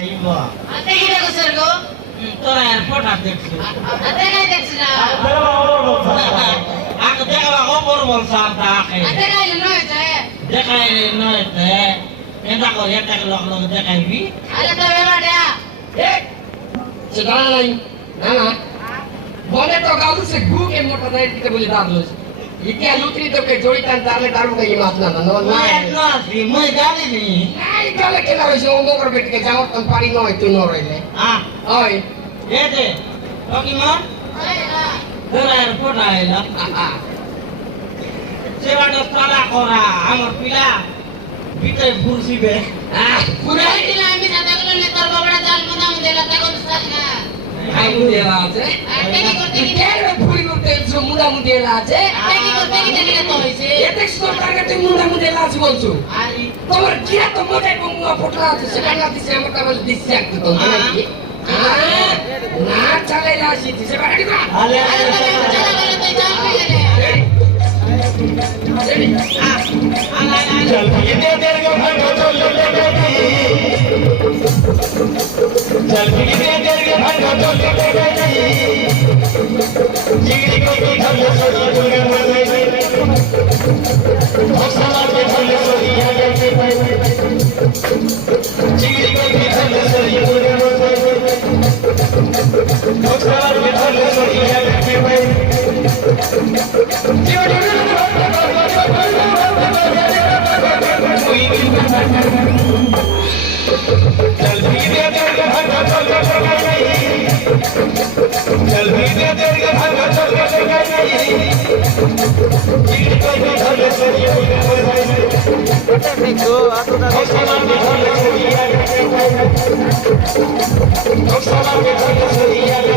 আইবো আতে কি রে সরগো তোরা এয়ারপোর্ট আর দেখছি আতে নাই দেখছ না আগে দেখা খবর বলছ তাকে আতে গাইলে নয় যায় দেখাই নয় তে এটা করে একটা লোক লোক দেখাইবি আরে তো বেবাডা সেটা নাই না না বলে তো গাউল से गु के मोटा नहीं दिखे बोले दाद लो ये क्या लूटरी तो के जोड़ी तान तारले तारू का ये मात ना ना মই একলা আছি মই জানি নি नहीं गले के लावे जो मोकर बेट के जाओ तुम पारी न होय तू न रहिले ओय এ দে ওকি মন তোরা এয়ারপোর্ট আইলা সেবাটা সারা করা আমার পিলা ভিতরে ঘুরছিবে পুরা দিন আমি দাদা গুলো নে তোর বাবাটা জাল মনাম দেলা তাকো বিশ্বাস না आई मुदेला আছে আতে কি করতে কি কেরে ফুলি করতে जो मुदा मुदेला আছে আতে কি করতে কি দেখলে তো হইছে এতে স্টোর টার্গেটে মুদা মুদেলা আছে বলছো আরে তোমার কিরা তো মোটাই বঙ্গুয়া ফটলা আছে সেটা না দিছে আমার তা বলে দিছে একটু তো নাকি না চলে আসি দিছে বাড়ি করা আলে আরে তো চলা গেলে তো জাল পেলে चल भीगे तेरे को भंग चल चल भीगे तेरे को भंग चल जीड़ी को भी घर सोई दुर्गा मर और समाज में घर सोई आगे जीड़ी को भी घर सोई दुर्गा मर और समाज में घर सोई आगे चल भीगे तेरे को भंग चल चल भीगे तेरे को भंग चल जीड़ी को भी घर सोई और समाज में घर सोई आगे और समाज में घर सोई आगे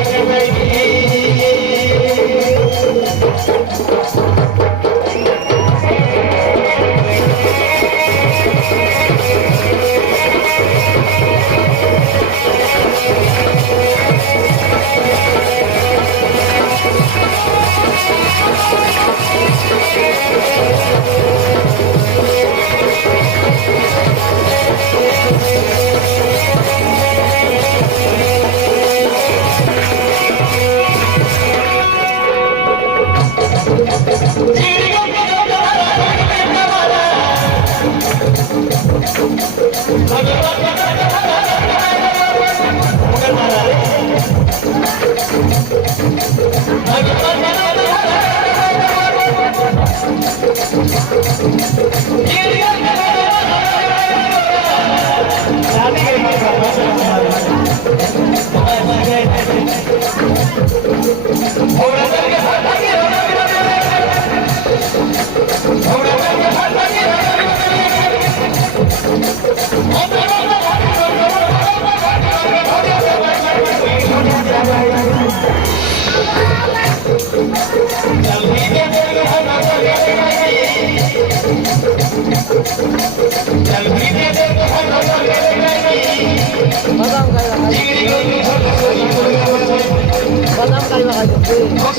Tuh,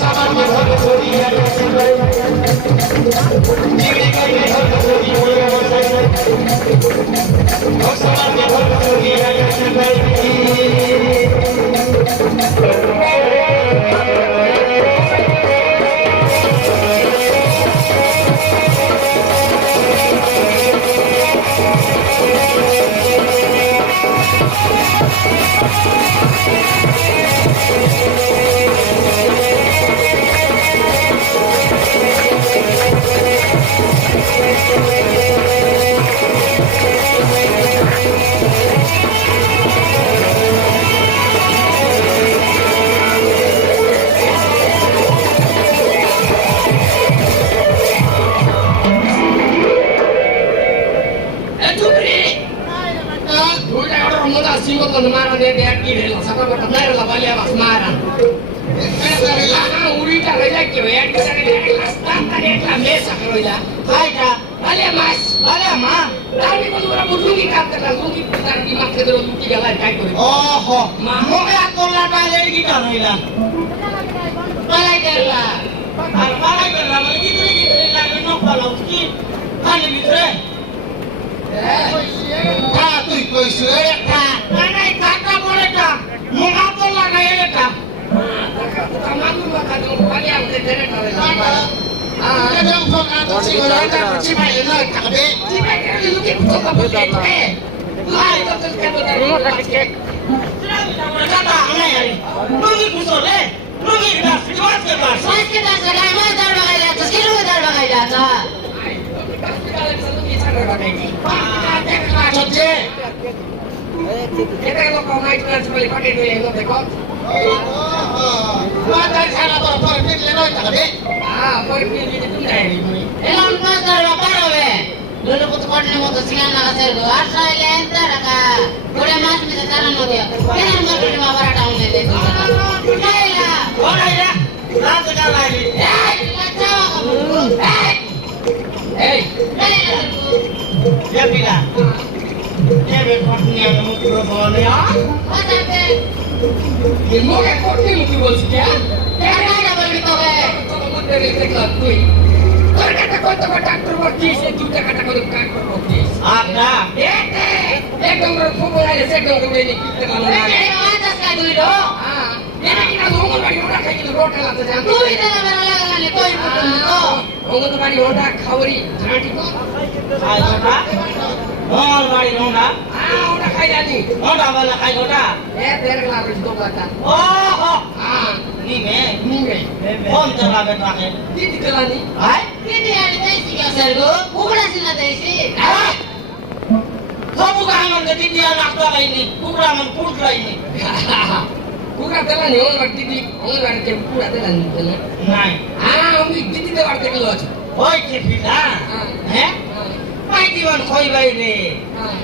Sigurata chimaile no takabe. Chimaile luki puto ka puto ke. Lai to tel ke to ke. Kata aneh hari. Nungi kusole. Nungi gas. Diwas ke gas. Mas kita sekarang mau dar bagai atas, kira mau dar bagai atas. Chodje. Kita lo kau naik kelas balik pakai dulu yang lo tekot. Mata sana to permit le no takabe. Boleh pilih itu dari ini. Elon mas dar bagai apa? Dulu putu koordinat mau tersingan nak hasil tu. Asal ile entar ka. Kore mas minta taran mau dia. Kena mau beli mau barang tahun le. Kaya. Orang ya. Rasa lagi. Kacau kamu. Hey. Kaya. Dia bilang. Dia berpakaian yang mikrofon ya. Apa be? Ilmu yang kau ilmu tu bos dia. Kaya ada begitu be. Kalau mau dari teklat tu. Kata kau tu kata terwakil itu kata kau bukan terwakil. Ada. Dong berfungsi ada sedang kembali kita kalau Kaya atas kaya dulu. Ini kita ngomong bagi orang kayak gitu roda lah tu jangan. Tu itu lah berlaga ni kau ibu tu. Ngomong tu bagi roda kawari jangan itu. Ayo dah. Mohon mari nona. Udah kayak ni. Nona bala kayo dah. Biar harus dua kata. Oh. Ni me. Ni me. Phone चला बैठा है. Di kelani. Hai? Ini ada tesi kau sergo. Bukan sih nak tesi. Kamu kangen jadi dia anak tua ini. Kurang pula ini. Bukan telan ni orang berarti pura telan telan. Nai. Umi di tu arti keluar. Oi kepila. Eh? Mai diwan koi bai le.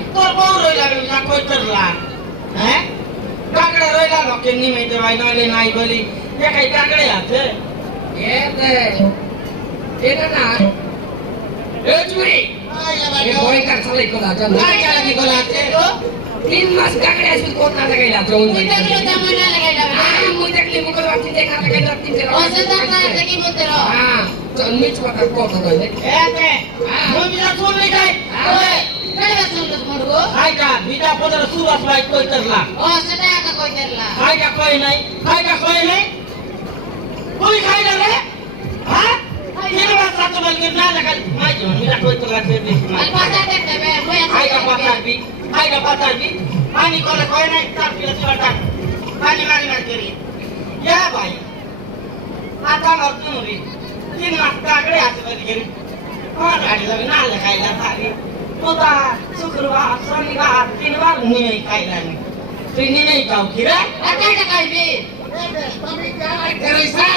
Tor bau roi la na koi terla. Eh? Kakड़ा roi la no ke ni mai te bai no le nai boli. Ye kai kakड़े आते. Itu nak. Curi. Ini boykan salah ikut aja. Nai lagi ko latte. Tin mas kakड़े asal kota nak kaya jauh. Kita kalau zaman nak lagi dah. Mudah kali mukul waktu tengah nak kaya tin jero. Oh sedang nak lagi mutero. Jangan micuk kata kota tu ni. Eh te. Mo bisa sun le kai. Oi, kalau sungut murgo. Hai ka bisa podar subas bai koi terla. Oh sedang ka kau terla. Hai ka koi nai. Hai ka koi nai. Koi khai na le? Ha? Ini mas satu lagi na kan. Mai jo mira koi terla se di. Alpasa dek deh, mau yang Hai ka pasar bi. Hai ka pasar bi. Ani kola koi nai tak pila silakan. Ani mari mari kiri. Ya bhai. Ata ngerti muri. Tin mas kakड़े आते बनी करी. और गाड़ी लगे ना ले खाई ला थारी. Puta शुक्रवार शनिवार 3 बार नहीं खाई लानी. तो नहीं खाओ खीरा. Ada ada kalbi. Tapi jangan terisa.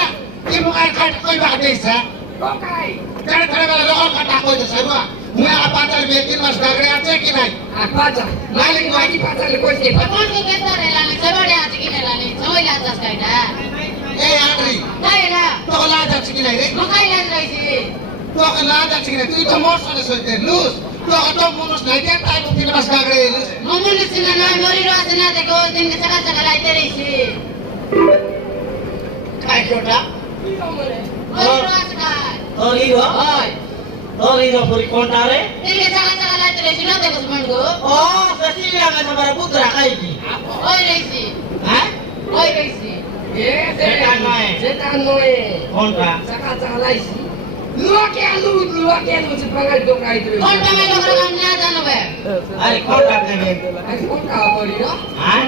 Ibu kan koi bah desa. Kokai. Jangan kalau lokal kata koi desa gua. Mua apa tar bikin mas gagre aja kinai. Apa aja? Maling lagi pasal lekos ni. Apa tu kita relani? Coba dia asyik relani. Coba dia atas kaya dah. Eh Andri. Kaya dah. To la aja kinai re. Mau kaya dah lagi. To la aja kinai. Tu itu mos ada solte lus. To monos naik dia tai bikin mas gagre lus. Mau mulut sini nak mori roh sini teko tin kecakap cakap lagi terisi. Kai kota. Mori roh sekarang. Tori ro. Oi. Tori ro puri konta re. Tin kecakap cakap lagi terisi nak teko semandu. Oh, sesi yang sama putra kai di. Oi terisi. Hah? Oi terisi. Setan noe. Konta. Saka laisi. Luak lu sepangal dong itu. Kau jangan lo kerana nak jangan be. Ari konta tebe. Aku pun kau beri no. Hah?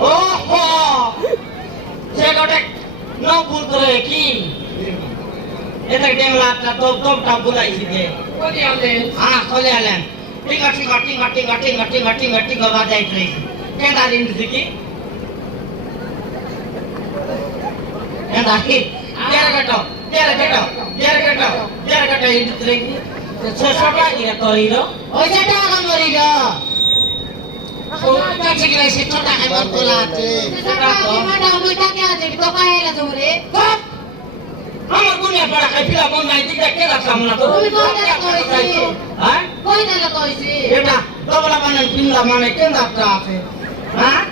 Oh ho. Se kotek no putra ki. Eta deng lapta top ta bulai sike. Kau diambil. Khole alen. Tinggal bajai terus. Yang tadi itu sih. Yang tadi. Biar kata itu terus. Sesuatu dia tori lo. Oi jada akan mori dah. Jangan kinai situ tak hebat tulate. Sekarang gimana umur tak ada jadi kau kaya lah semua. Kop. Amar punya para kapila mau naik tiga kira kamu nak. Kau itu ada kau isi. Hah? Kau itu ada kau isi. Kita double mana pindah mana kena tak. Hah?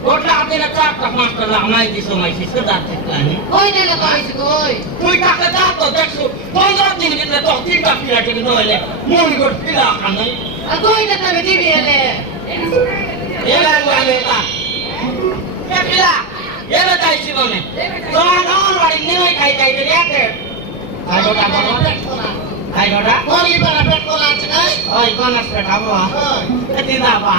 Gotla ate na tak tak master lah naik di sungai si sedar teklani. Kau itu ada kau isi kau. Kui tak tak to deksu. 15 दिन kita toh tiga pila kita noile. Muni got pila kan ni. Kau itu tapi TV ada. Ya lalu aleta. Ya pila. Ya la tai si bone. Soalnya orang wali ni kai kai dia ke. काय गोटा बोलो काय गोटा कोणी पण पेट कोलाच काय ओय कोणाच पेटा बुवा होय ते दाबा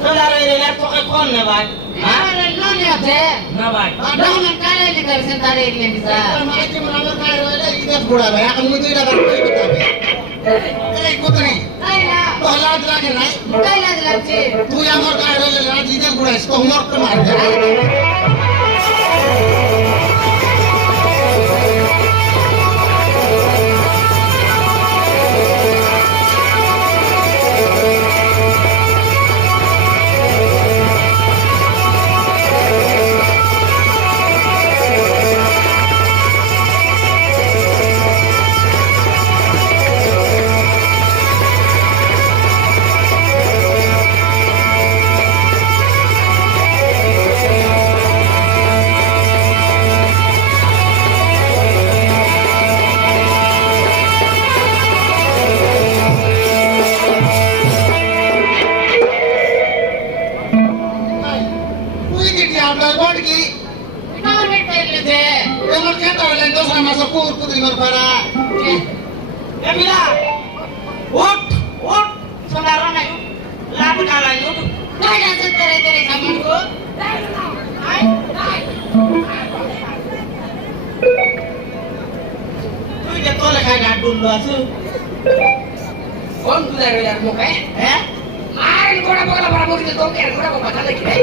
सोडा रे तो काय कोण ने बाय अरे लोन होते ना बाय लोन काय लिखा सेंटार एक ले बिसा तर माहिती मला काय राहिलं इथेच बुडा बाई आपण मुदीला काय कुत्री काय ना तो लाज लागे नाही काय लाज लागते तू यावर काय राहिलं लाज इथेच बुडायस तो मोठ मार दे तू किती आपला कोण की काय भेटले ते ते मग काय राहिलं दुसरा मासा पूर कुत्री मर परा ए मिला उठ उठ सोडा रो नाही लाट काला उठ काय असं करे तेरे सामान को तू जे तोले काय गाडून बसू कोण तुझ्या रे यार मोकाय हे मार गोडा बघला बरोबर ते तो काय गोडा बघा झालं की नाही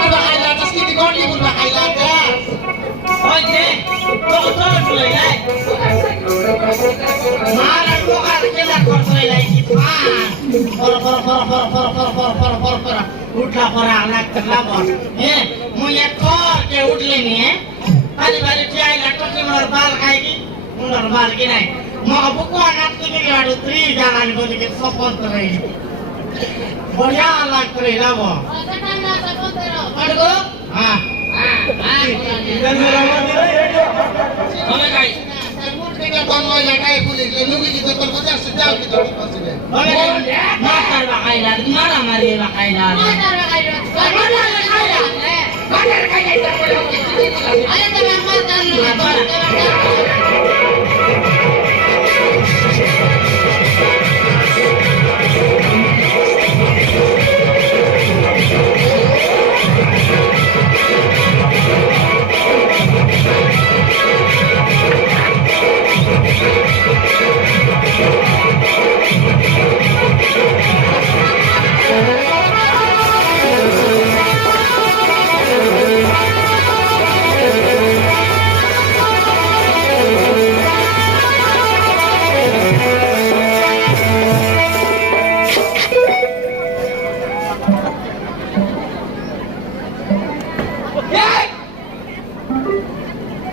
बघायला तस किती कोण लिहून बघायला ओय ते तो तुले नाही मारा टोका केला करतोय लायकी पर उठला परा लागला बॉस हे मुझे कोर के उठले नहीं है खाली बाली चाय लटकी मर बाल खाएगी मुंडर बाल की नहीं मग बुकवा नाटकी के गाड़ी त्रि जाना नहीं बोली के सपोर्ट रही बढ़िया लागत रही ना वो सटाना सपोते रो पड़गो हाँ हमें गाई बनवायला काय पुलिस लुगीची दखल कधी असते त्या की थोडी पॉसिबल मार खायला मारा मारी खायला मार खायला मार खायला अरे ते मार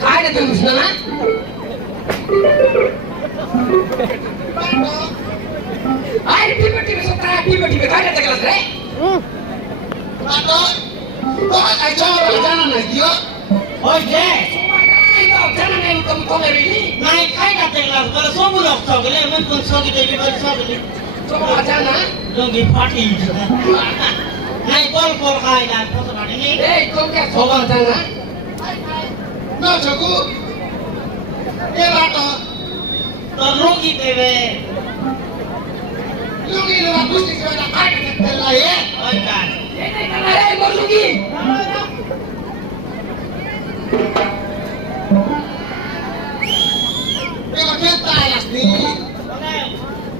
काय रे तुम्ही ना आई टिपटी सोत्रा टिपटी काय रे तकलास रे तो काय जाऊ जाना नाही कियो ओय जे जाना नाही तुम कोले रे नाही काय करते क्लास बरं सोबू लोक सगळे मी पण सगळे बरं सगळे तो जाना लंगी फाटी नाही कोल खायला कसं नाही ए तुम क्या सोबा जाना न जगू ये बाटो तर रोगी देवे लुगी ला कुस्ती खेळायला काय करतेला ये ओय काय ए नाही करणार ए मरलुगी तेला खेळता असती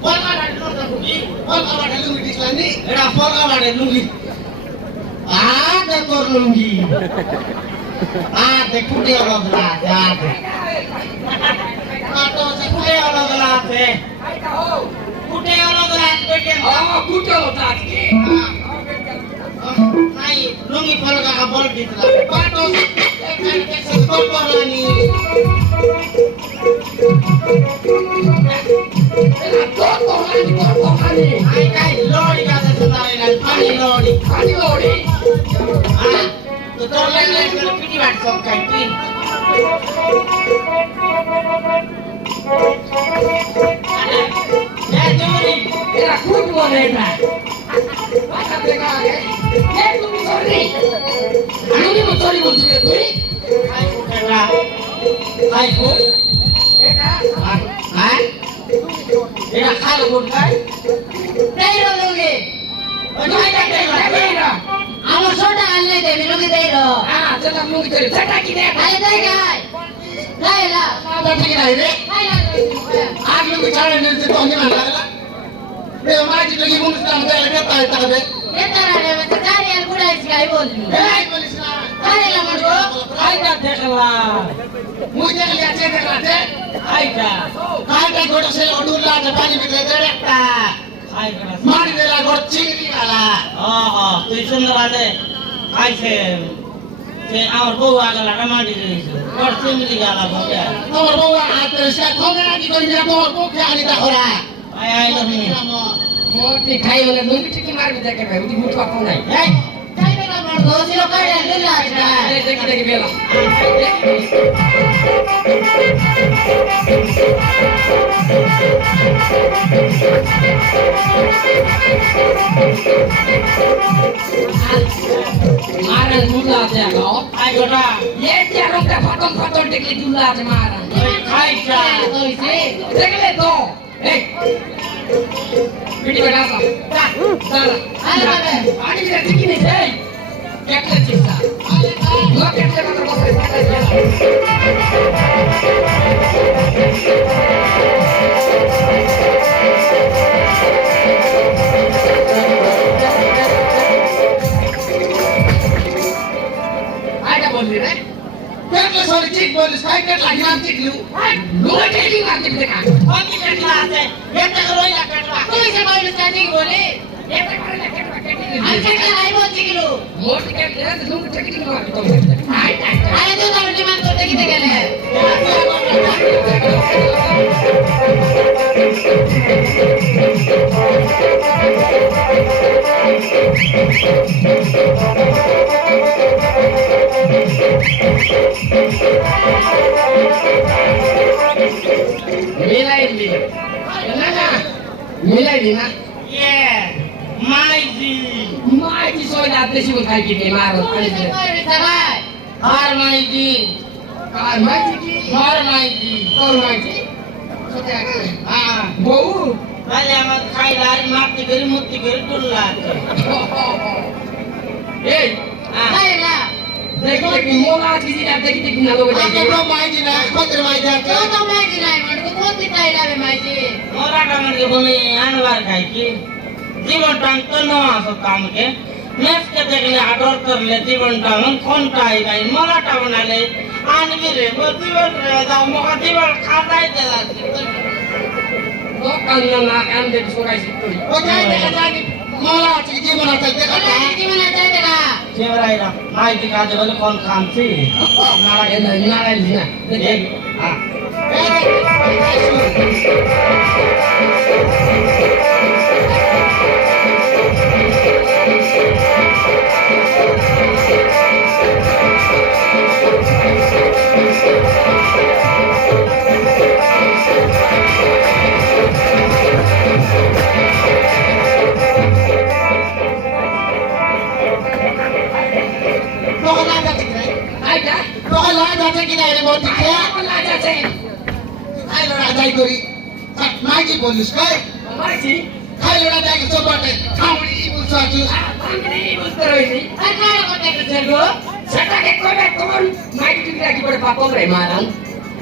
कोल काढा लुंगी कोण वाटलं लुगी दिसलानी एडा कोल काढा लुंगी आ ते तोर लुंगी आ ते कुठे ओळखला जा ते बाटो से कुठे ओळखला ते काय का हो कुठे ओळखला बेटे कुठे होता की नाही लुंगी फलका का बोल घेतला बाटो से कोपरानी आई काय लोडी का सुनारे पाणी लोडी खाली लोडी हा तो तोरला नाही तर किती वाट सब काय ती या जोरी এরা খুব বলে এটা কথা দেখা আগে কে তুমি চোরি আমি তো চোরি বলছি রে তুই খাই ফুট এটা খাই ফুট এটা হ্যাঁ এটা খাই ফুট খাই দেইরো লগে আমার ছোট আনলে দেবি লগে দেইরো যেটা মুখ ধরে সেটা কি দেখ আরে দেই গাই গাইলা आता ठीक नाही रे গাইলা आज लोक छाडे नेलते तो अंगी म्हणला रे माझी लगी म्हणून काम द्यायला देता येता बे এতারা রে মতে কারিয়াল গুড়াইছি গাই বললি काय बोलिस ना কারিয়াল মরবো খাইটা দেখলাম मुझे लियाचे देखलाते খাইটা काय काय गोटा से ओडूला ते पाणी बिले देता খাইটা मारी देला गोट चिंगली आला তুই সুন্দর আছে খাইছে সে আমার বউ আগলা মাটি দিয়েছে তোর চিংড়ি গালা ভোগে তোমার বউ হাত রে সে খোগে না কি করি না তোমার বউ কে আনি তা খরা আই আই লভ ইউ মোটি খাই হলে নুঙ্গি ঠিকই মারবি দেখে ভাই ওটি মুঠ পাবো নাই এই কাইবেলা মরবো ছিল কারিয়াল দিলা দেখি দেখি বেলা মারান দুলা আছে আগো আই গোটা ये क्या रोका फटन फटन टेकली दुला আছে মারান খাইটা কইছে দেখলে তো এই পিটি বেটা আসা দাঁড়া আরে বাবা আনি যে ঠিকই নেই এই কেটলে চিপসা লোক কেটলে কথা বসে আইটা বললি রে কেটলে সরি ঠিক বলিস काय केटला गिराम चिकलू লোক টেকিং মারতে দেখা কত কেটলা আছে এটা রইলা কেটলা কইছে কইলে সাজি বলে এটা করে না কেটবা কেটিং আচ্ছা কে আই বলছি কিলো মোটি কেটলে লোক টেকিং মারতে তো আইটা আরে তো তার ডিমান্ড করতে গিয়ে গেলে মিলাই দিল না না মিলাই দিনা ইয়ে মাইজি মাইটি সই না দেশি বল খাই কি মারো আনি দে কইরে সবাই আর মাইজি আর মাইটি কি আর মাইজি তোর মাইটি কোথায় আছে হ্যাঁ বউ তাহলে আমার খাইলা আর মারতে গেলে মুক্তি করে তুললা এই গাইলা দেখি দেখি মোলা আছে যেটা দেখি দেখি না লোক आता तो माहिती ना पत्र माहिती তো आहे তো মাইজি নাই মরবো কোন তাই যাবে মাইজি মোরাটা মানে বলে আনবার খাই কি জীবনটা তো ন আসো কামকে মেসকে দেখলে আদর করলে জীবনটা মন কোনটা আইবাই মোরাটা বানালে আনবি রে জীবন রে দাও মোকা জীবন খাতাই দেলা লোক কান্না না কান দে সোরাইছি তুই ओ काय देखा जानी मला वाटलं की मला तर देखा আরে জীবনে যাই দেখা চেবরাইরা মাইতি কাজে বলে কোন খামছি নাড়া এনা নাড়া দিনা দেখি হ্যাঁ दोघं जाते की नाही আইটা दोघं जाते की नाही रे मोठी खेळ কোলা যাচ্ছে काय लढा जाई करी माहिती बोललीस काय মাইটি काय लढा जाई चोपाटे थांबडी बुसाचू আমি বুঝতে রইছি আর কারা করতে গেছে গো সেটাকে কবে কোন মাইটি তুই রাখি পড়ে পাপম রে মারান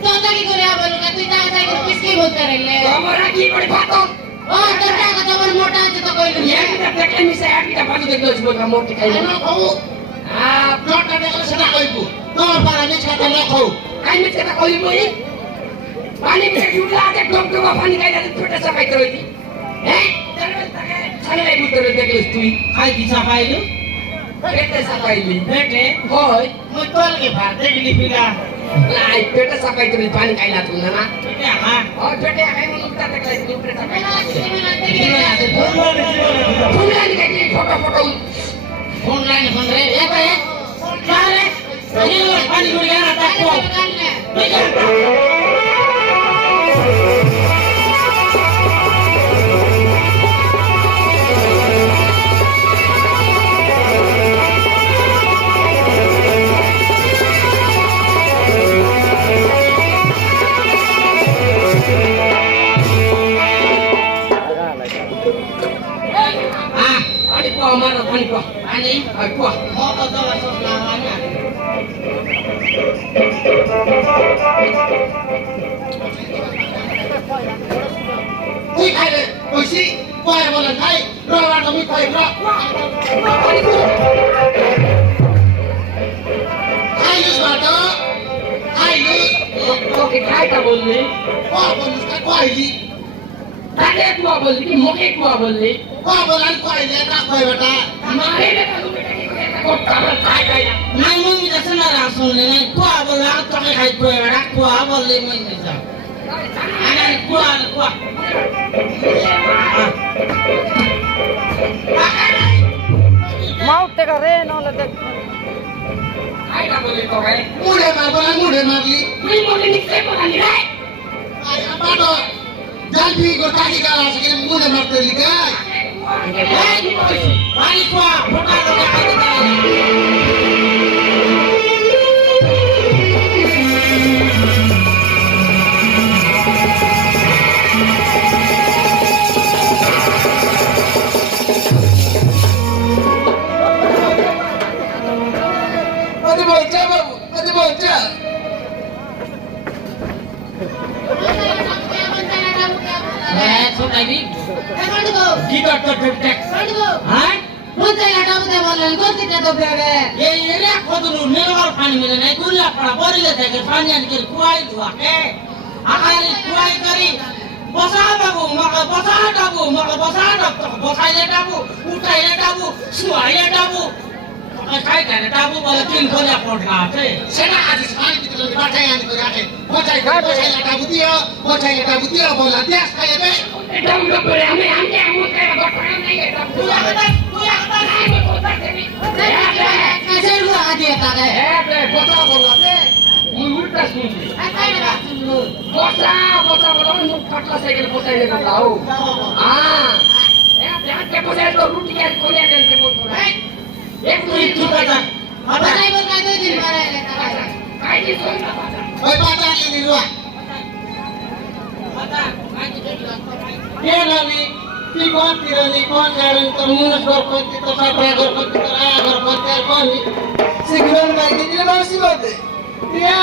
তো কি করে আবার তুই তা যাই করে পিসকি বলতে রইলে তোমরা কি করে পাপম ও তোর টাকা তো আমার মোটা আছে তো কইলো একটা দেখলে মিশে একটা বাজু দেখলে বলবো মোটি খাইলে खाऊ আ प्लॉटला देखलं सेटा कइबू तोर पारा मिक्स खाता न खाऊ काय मित्र का कोई बोली पानी में जुड़ला के टोक टोक पानी खाई जाते छोटे सा खाई करोई हैं चल तके चल रे बुतर देखले तुई খাই দিছা খাইলু पेटे सा खाईली বেটে होय মুই তোলকে ভাত দেখলি পিলা নাই पेटे सा खाई तुई पानी खाईला तू ना বেটে হ্যাঁ और पेटे खाई मन उठता देखले तू पेटे सा खाई জীবনে দেখে तुमला निकाली फोटो फोटो ফোন লাইনে ফোন রে এ ভাই কারে এই পানি গুড়ি না তাকো पानी कुआ पानी कुआ म त दबाई सोच्न आउँदैन তুই খাইলে কইছি কয় বলে খাই রবার তুমি খাই র খাইলুস বাটো খাইলুস ओके खाए का बोलने কয় বলিস কা কইলি ताके कुआ बोलने कि मोके कुआ बोलने কয় বলান কইলে কা কই বেটা मारे ने तो बेटा की को काबर खाए खाए नाइ मम्मी त सुन र सुनले नै कुवा बोला तके खाइ कुवा कुवा बोलले मैले त अनि कुवा कुवा माउट टेका रे नले देख खाए का बोलने तो है মুড়ে মার বলা মুড়ে মারলি नहीं मोके निकले बोला नहीं रे আয়া বাটো জলদি গোটাকি গালা আছে মুড়ে মারতে লিখা पानी कुवा फोटा लगा खाइ কত বলছে বাবু কত বলছে ए छोटा भी गिटार त ठेक हाय ये रे खोदनु नेवार पानी मिले नै गुल्ला पडा परिले থাকে पानी आनिके कुवाई धुवा के आखाले कुवाई गरी बसा बाबु मका बसा डाबु बसाइले डाबु उठाइले डाबु सुहाइले डाबु खाइ खाने डाबु बोले तीन खोल्या पड्ला चाहिँ সেটা আজ পানি দিতে বাটাই আনি করে রাখে বচাই লাটা বুদিও বলা দেশ খাইবে एकदम तो बोले हमें हमने हम तेरा बटन नहीं है तब तुया कता नहीं मैं बोलता तेरी है ते बता बोला ते मैं उल्टा सुन ली बता बोला मैं पटला से के बता ले बोला हो हां ए प्यार के बोले तो रोटी के खोले के बोल बोला एक तुई चुका काय की सुन ना ওই বাটা নিয়ে রুয়া কেনালি কি কোন তিরালি কোন জানেন তো মুনস গরপতি তো সাপড়া গরপতি তো আয়া গরপতি আর কোন সিগন্যাল নাই দিলে মাসি বলতে ইয়া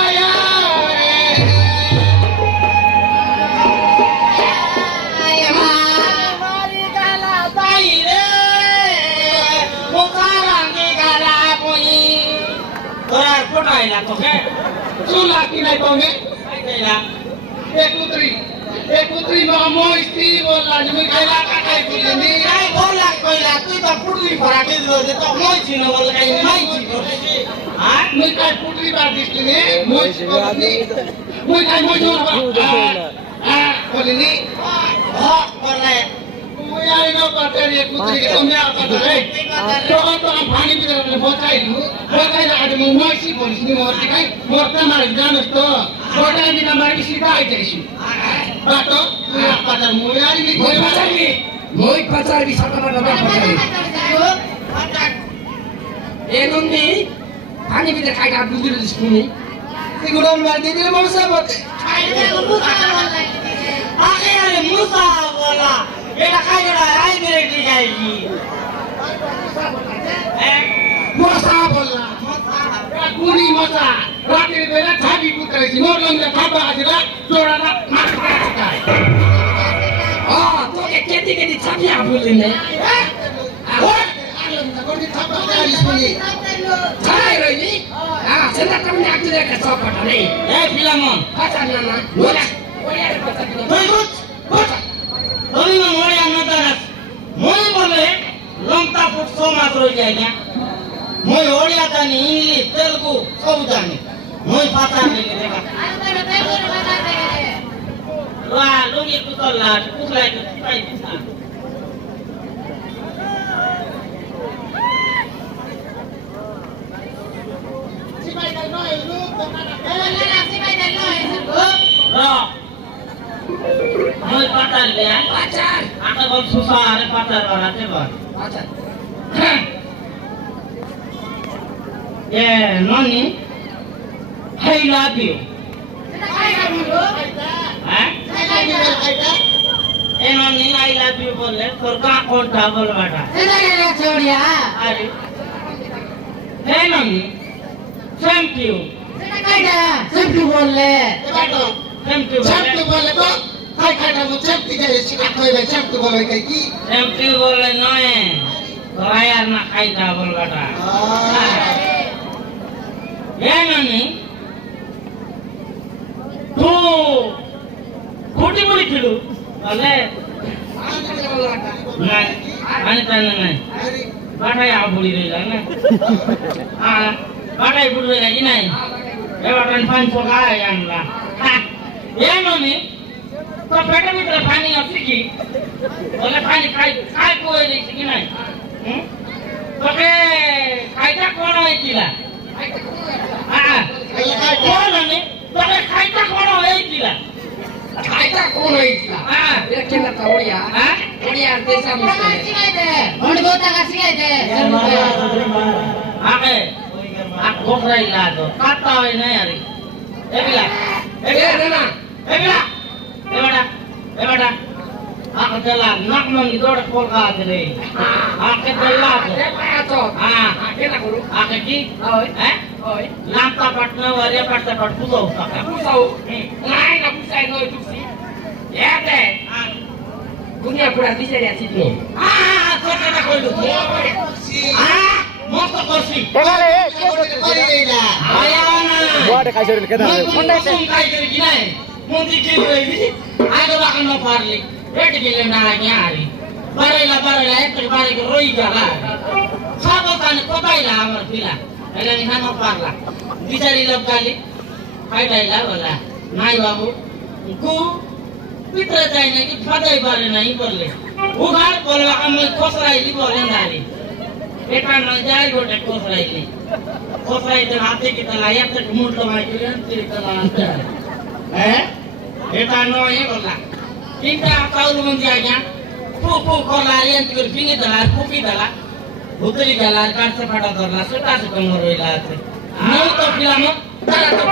पटाइला तो के চুলা কি নাই পাবে खाइला একুত্রি মা মইস্তি বললা তুমি খাইলা কাটাই দিলেনি নাই बोला कइला तुई त पुडली फराटे दे त মই छिन बोल काई नै छिन हां মুই কাই পুটরি বার দিছলি মইস্তি বলনি মুই কাই মই জোর বলিনি हक करले মুই আই না পাটারি একুত্রি কে তুমি আর পাটারে তখন তো পানি দিলে বচাইলু বচাইলা আজ মুই মইস্তি বলিনি মরতে কাই মরতে মারি জানোস তো বটাই দিনা মারি সিধা আই যাইছি বাটো তুই পাটার মুই আই নি मोई पचार भी सता ना पचार ए नंदी पानी भी खाई का बुझिल दिसुनी সিগুড়ন মার দিলে মরসা বটে आगे अरे मुसा बोला एटा खाइला आई मेरे की जाएगी মশা বললা কুড়ি মশা রাতের বেলা ছাবি পুতরেছি মরলাম যে খাবা আছে না চোরানা মাছ খায় हां तो के केटी छापिया बोलिने छाई रही हां सेना तमने आक्तिले का सपट नहीं ए फिलामन पचार ना बोला ओया रे पचार तुई कुछ तुई न मोया न दरस মই বলে লঙ্কা ফুট সো মাত্র যায় না মই ওড়িয়া জানি ইংলিশ তেলুগু সব জানি মই ভাষা লেগে দেখা লা লুঙ্গি কুতলা কুতলাই কুতাই দিছা মই পাতার লে पचार আটা বল সুসা আরে পাতার বানাতে বল पचार এ ননি I love you হ্যাঁ এমনি আই লাভ ইউ বললে তোর গা কোনটা বলবাটা এটা গেলে ছড়িয়া আরে এমনি থ্যাংক ইউ এটা কাইটা সবকি বললে থ্যাংক ইউ চাপতে বলে তো খাই খাইটা মো চাপতে যাই শিখা কইবে চাপতে বলে কই কি থ্যাংক ইউ বললে নয় তোরাই আর না খাইটা বলবাটা এমনি তো কোটি বলি ছিল বলে নাই আনি তাই নাই বাটাই আবুড়ি রইলা না বাটাই বুড়ি রইলা কি নাই এবার পানি পকাই আনলা এমনি তো পেটের ভিতরে পানি আছে কি বলে পানি খাই খাই কই দিছি কি নাই তোকে খাইটা কোন হয়েছিলা কোন আমি তোকে খাইটা কোন হয়েছিলা খাইটা কোন হইছিলা এটা কেন তা ওড়িয়া ওড়িয়া দেশা মুশকিল ওন্ড গোতা কাছিয়ে আগে আক গোখরাই লাগো কাটা হয় না আরে এবিলা না এবিলা এবাডা আক দেলা নাক মঙ্গি দড় পলকা আছে আক দেলা তো কেন করু আকে কি ওই হ্যাঁ ওই লামতা পাটনা ওরে পাটতা পাট পুজো টাকা বুঝাও নাই না বুঝাই নয় টুসি এতে দুনিয়া পুরা দিছে রে সিদ্ধি কথা কইলো মস্ত করছি এখানে কই দেইলা আয়া না বড় খাইছে রে কেদা কোনটা খাই করে কি নাই মন্দির কি রইবি আগে বাগান না পারলি পেট গেলে না আগে আরি বারাইলা একটা বারে রই গেলা সব কানে কোতাইলা আমার পিলা এলা নিহা না পারলা বিচারি লোক গালি খাইটাইলা বলা নাই বাবু গু ভিতরে যাই না কি ফাদাই পারে নাই বললে উঘার বলে আমি খসরাইলি বলে নারি এটা না যাই গোটে খসরাইতে হাতে কি তালা একটা মুন্ড মাইছিলেন তিরতলা হ্যাঁ এটা নয় বললা তিনটা চাউল মন্দি আজ্ঞা ফু কলা এন্ট করে ফিঙে দেলা ফুকি দেলা ভুতরি গেলা কাটছে ফাটা ধরলা সেটা সে কম রইলা আছে আমি তো পিলাম তারা তো